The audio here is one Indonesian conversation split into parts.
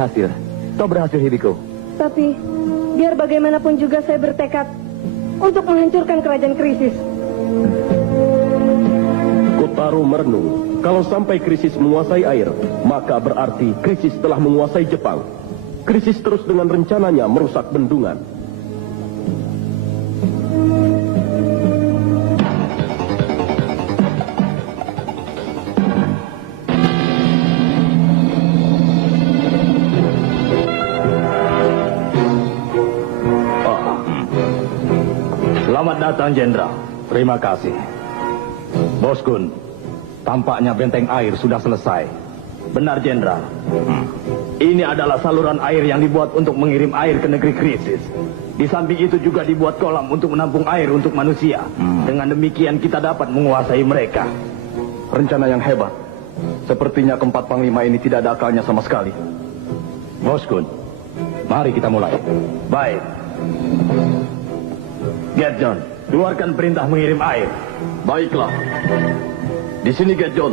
berhasil. Kau berhasil, Hibiko. Tapi, biar bagaimanapun juga saya bertekad untuk menghancurkan kerajaan Krisis. Kotaro merenung. Kalau sampai Krisis menguasai air, maka berarti Krisis telah menguasai Jepang. Krisis terus dengan rencananya merusak bendungan. Selamat datang, Jenderal. Terima kasih. Bos Gun, tampaknya benteng air sudah selesai. Benar, Jenderal. Ini adalah saluran air yang dibuat untuk mengirim air ke negeri Krisis. Di samping itu juga dibuat kolam untuk menampung air untuk manusia. Dengan demikian kita dapat menguasai mereka. Rencana yang hebat. Sepertinya keempat panglima ini tidak ada akalnya sama sekali. Bos Gun, mari kita mulai. Baik. Get John, keluarkan perintah mengirim air. Baiklah. Di sini Get John,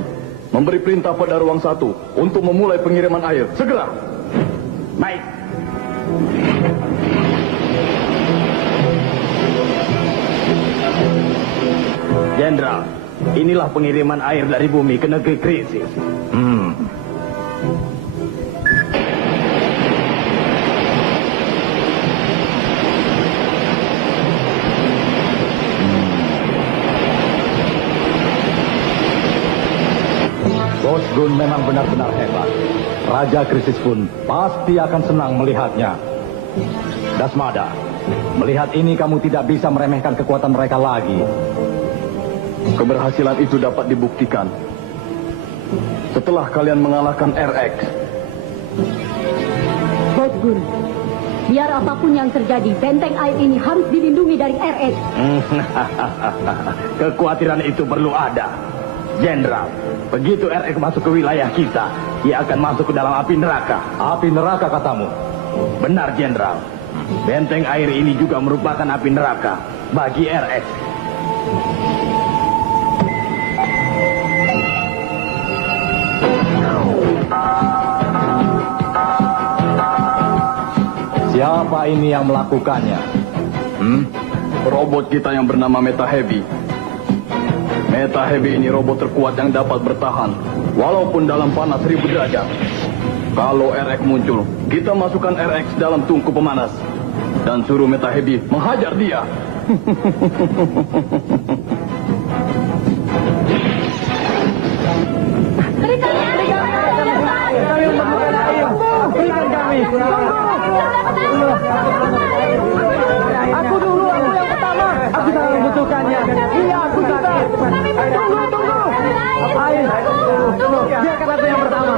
memberi perintah pada ruang 1 untuk memulai pengiriman air. Segera. Baik. Jenderal, inilah pengiriman air dari bumi ke negeri Krisis. Bos Gun memang benar-benar hebat. Raja Krisis pun pasti akan senang melihatnya. Dasmada, melihat ini kamu tidak bisa meremehkan kekuatan mereka lagi. Keberhasilan itu dapat dibuktikan setelah kalian mengalahkan RX. Bos Gun, biar apapun yang terjadi, benteng air ini harus dilindungi dari RX. Kekhawatiran itu perlu ada. Jenderal, begitu RX masuk ke wilayah kita, dia akan masuk ke dalam api neraka. Api neraka katamu? Benar, Jenderal. Benteng air ini juga merupakan api neraka bagi RX. Siapa ini yang melakukannya? Robot kita yang bernama Meta Heavy. Meta Heavy ini robot terkuat yang dapat bertahan walaupun dalam panas 1000 derajat. Kalau RX muncul, kita masukkan RX dalam tungku pemanas dan suruh Meta Heavy menghajar dia. Aku dulu, aku yang pertama. Aku sangat membutuhkannya. Iya, aku suka. Tunggu. Ayo, biarkan aku yang pertama.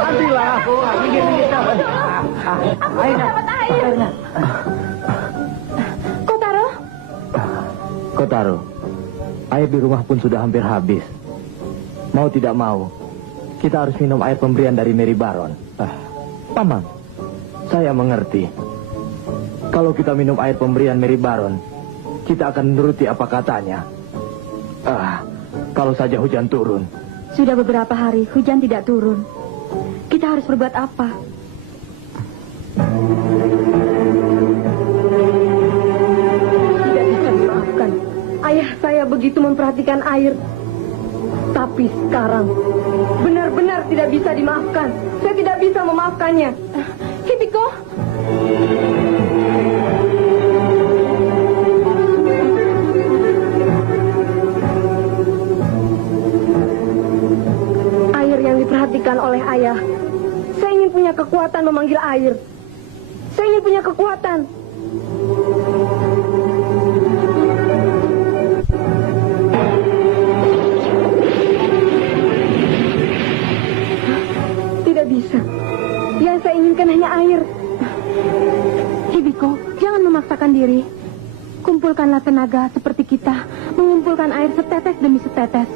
Ambillah. Minggir. Ayo. Kotaro, air di rumah pun sudah hampir habis. Mau tidak mau, kita harus minum air pemberian dari Mary Baron. Paman, saya mengerti. Kalau kita minum air pemberian Mary Baron, kita akan menuruti apa katanya. Kalau saja hujan turun. Sudah beberapa hari hujan tidak turun. Kita harus berbuat apa? Tidak bisa dimaafkan. Ayah saya begitu memperhatikan air. Tapi sekarang benar-benar tidak bisa dimaafkan. Saya tidak bisa memaafkannya. Hibiko, air yang diperhatikan oleh ayah. Saya ingin punya kekuatan memanggil air. Saya ingin punya kekuatan. Tidak bisa. Yang saya inginkan hanya air. Hibiko, jangan memaksakan diri. Kumpulkanlah tenaga seperti kita, mengumpulkan air setetes demi setetes.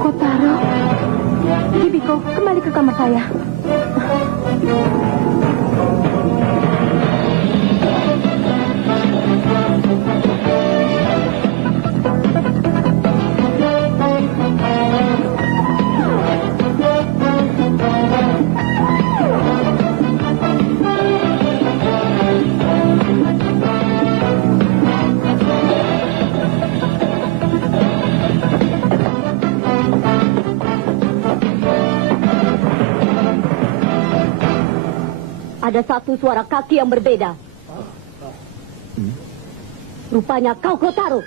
Kotaro, Hibiko, kembali ke kamar saya. Ada satu suara kaki yang berbeda. Rupanya kau Kotaro.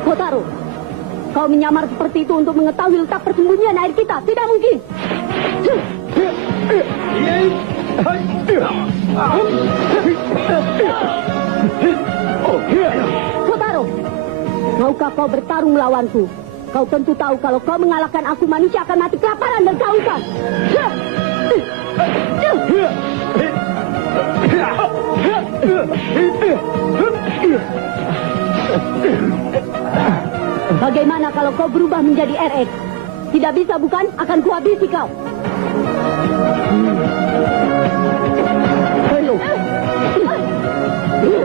Kotaro, kau menyamar seperti itu untuk mengetahui letak persembunyian air kita. Tidak mungkin. Kotaro, maukah kau bertarung melawanku? Kau tentu tahu kalau kau mengalahkan aku, manusia akan mati kelaparan dan kehausan. Bagaimana kalau kau berubah menjadi RX? Tidak bisa bukan? Akan kuhabisi kau. Ayo. Ayo.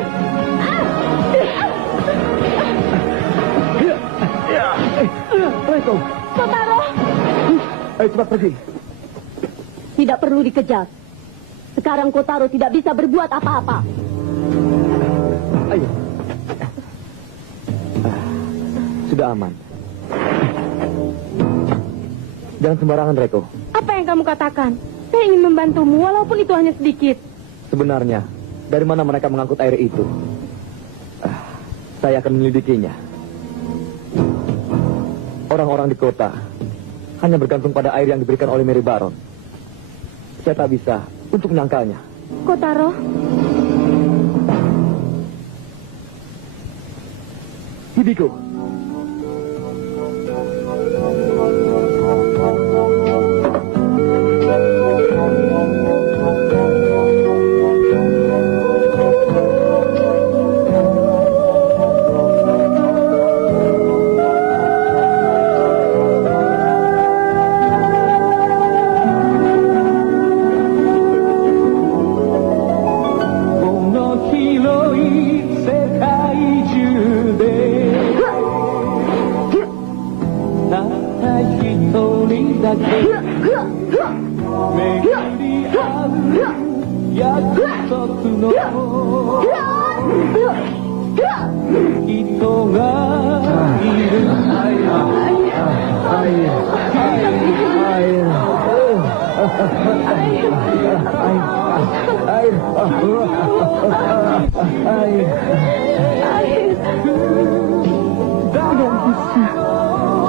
Kotaro, Ayo cepat pergi. tidak perlu dikejar. Sekarang Kotaro tidak bisa berbuat apa-apa. Ayo. Sudah aman. Jangan sembarangan, Reko. Apa yang kamu katakan? Saya ingin membantumu, walaupun itu hanya sedikit. Sebenarnya, dari mana mereka mengangkut air itu? Saya akan menyelidikinya. Orang-orang di kota hanya bergantung pada air yang diberikan oleh Mary Baron. Saya tak bisa untuk menyangkalnya. Kotaro, Hibiko.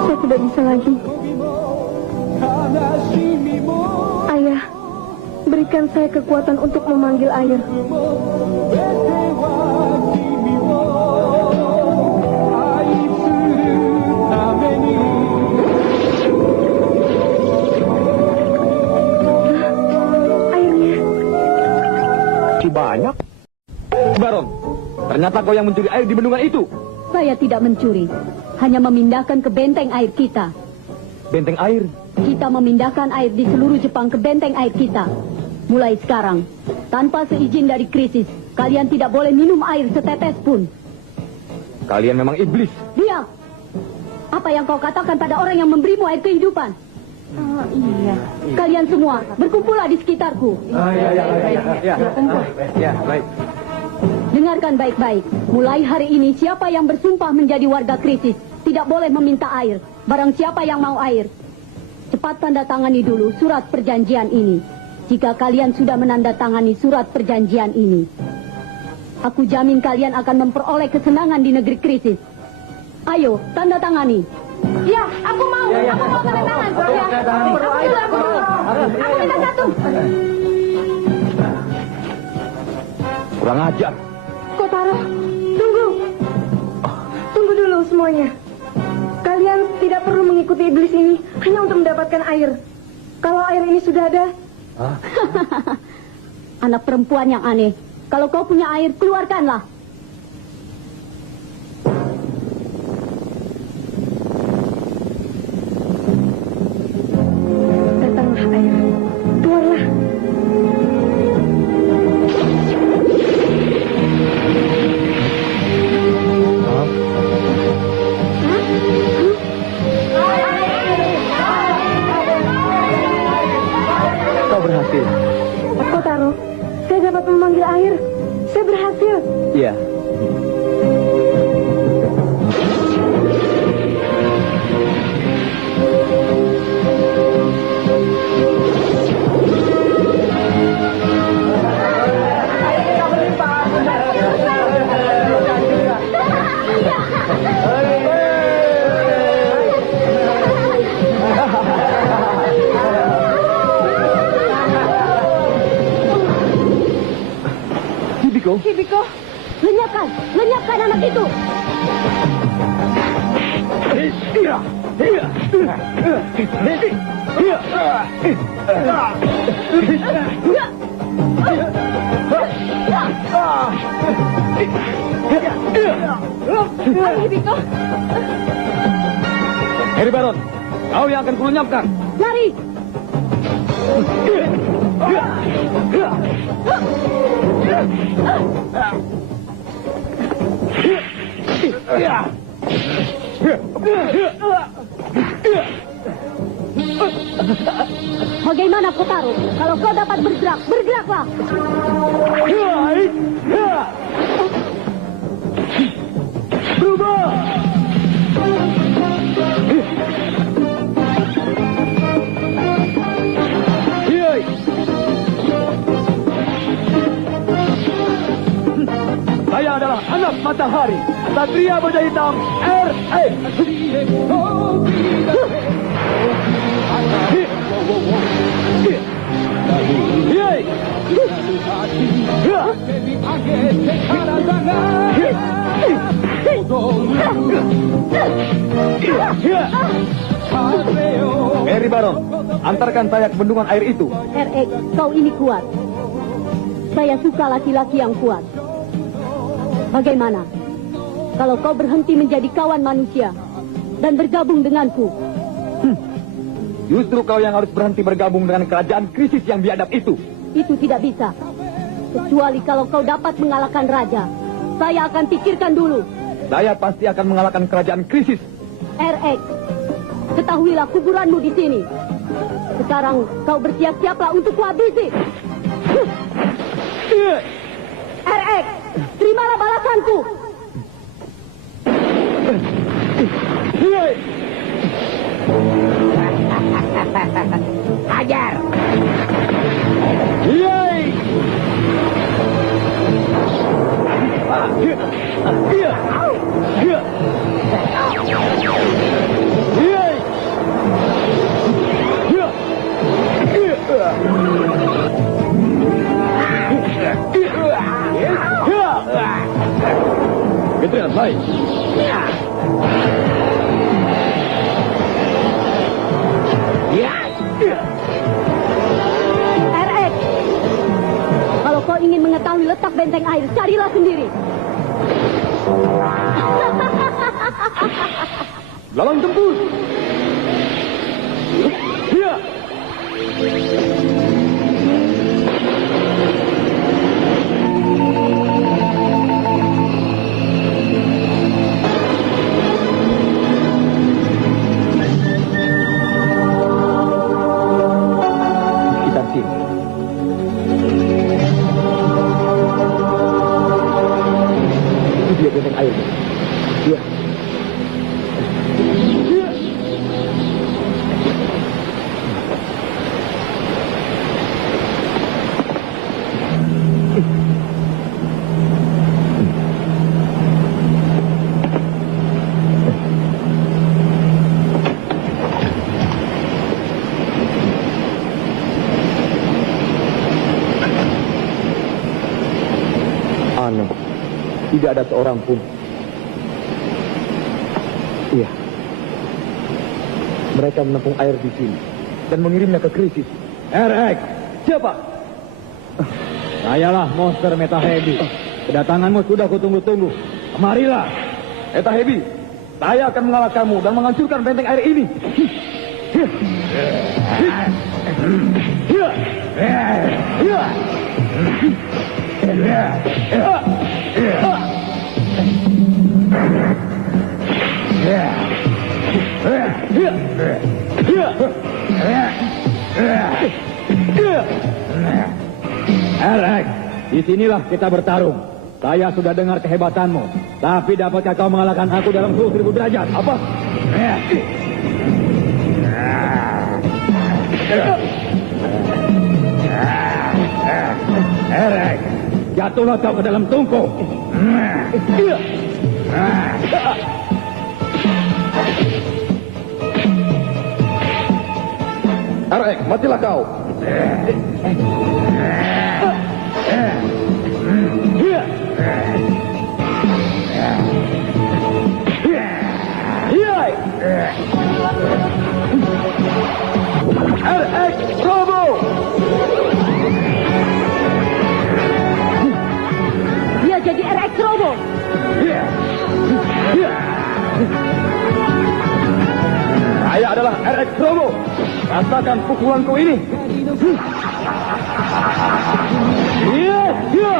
saya tidak bisa lagi. Ayah, berikan saya kekuatan untuk memanggil air. Banyak. Baron, ternyata kau yang mencuri air di bendungan itu. Saya tidak mencuri, hanya memindahkan ke benteng air kita. Benteng air. Kita memindahkan air di seluruh Jepang ke benteng air kita. Mulai sekarang, tanpa seizin dari Krisis, kalian tidak boleh minum air setetes pun. Kalian memang iblis. Diam! Apa yang kau katakan pada orang yang memberimu air kehidupan? Iya. Kalian semua, berkumpullah di sekitarku. Ya, baik. Dengarkan baik-baik. Mulai hari ini, siapa yang bersumpah menjadi warga Krisis tidak boleh meminta air. Barang siapa yang mau air, cepat tanda tangani dulu surat perjanjian ini. Jika kalian sudah menandatangani surat perjanjian ini, aku jamin kalian akan memperoleh kesenangan di negeri Krisis. Ayo, tanda tangani. Ya, aku mau. Aku mau tanda tangan. Aku minta satu. Kurang ajar. Kotaro, tunggu. Tunggu dulu semuanya. Kalian tidak perlu mengikuti iblis ini hanya untuk mendapatkan air. Kalau air ini sudah ada... Anak perempuan yang aneh. Kalau kau punya air, keluarkanlah. Datanglah air. Keluarlah. Kau berhasil. Kotaro, saya dapat memanggil air. Saya berhasil. Iya. Hibiko. Hibiko, lenyapkan anak itu. Hibiko, Mary Baron, kau yang akan kulenyapkan. lari. Bagaimana kau taruh? Kalau kau dapat bergerak, bergeraklah. Berubah. Saya adalah anak matahari, Satria Baja Hitam, RX. Mary Baron, antarkan saya ke bendungan air itu. RX, kau ini kuat. Saya suka laki-laki yang kuat. Bagaimana kalau kau berhenti menjadi kawan manusia dan bergabung denganku? Justru kau yang harus berhenti bergabung dengan kerajaan krisis yang biadab itu. Itu tidak bisa. Kecuali kalau kau dapat mengalahkan raja. Saya akan pikirkan dulu. Saya pasti akan mengalahkan kerajaan krisis. RX, ketahuilah kuburanmu di sini. Sekarang kau bersiap-siaplah untuk kuhabisi. RX, terimalah balasanku. Hajar. Ketrian, baik. RX, kalau kau ingin mengetahui letak benteng air, carilah sendiri. Lalang tembus. Sekitar sini. Itu dia benteng airnya. Iya. Aneh, tidak ada seorang pun. Iya, mereka menampung air di sini dan mengirimnya ke krisis. RX, Siapa? sayalah monster Meta Heavy. Kedatanganmu sudah kutunggu-tunggu. Kemarilah. Meta Heavy, saya akan mengalahkanmu dan menghancurkan benteng air ini. RX, disinilah kita bertarung. Saya sudah dengar kehebatanmu. Tapi dapatkah kau mengalahkan aku dalam suhu 1000 derajat? Apa? RX, jatuhlah kau ke dalam tungku. RX, matilah kau. Saya adalah RX Robo. Rasakan pukulanku ini. Iya, iya.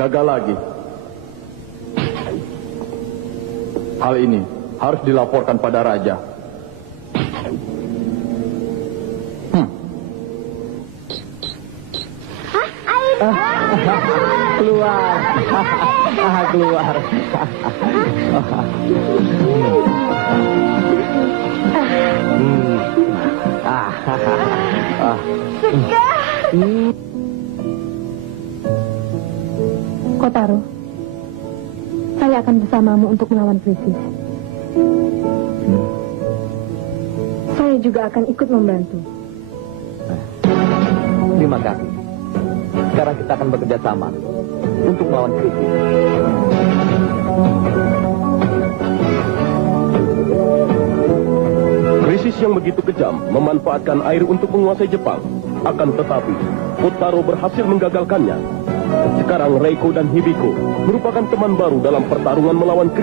Gagal lagi. Hal ini harus dilaporkan pada raja. Keluar. Keluar. Kotaro, saya akan bersamamu untuk melawan krisis. Saya juga akan ikut membantu. Terima kasih. Sekarang kita akan bekerja sama untuk melawan krisis. Krisis yang begitu kejam memanfaatkan air untuk menguasai Jepang. Akan tetapi, Kotaro berhasil menggagalkannya. Sekarang Reiko dan Hibiko merupakan teman baru dalam pertarungan melawan krisis.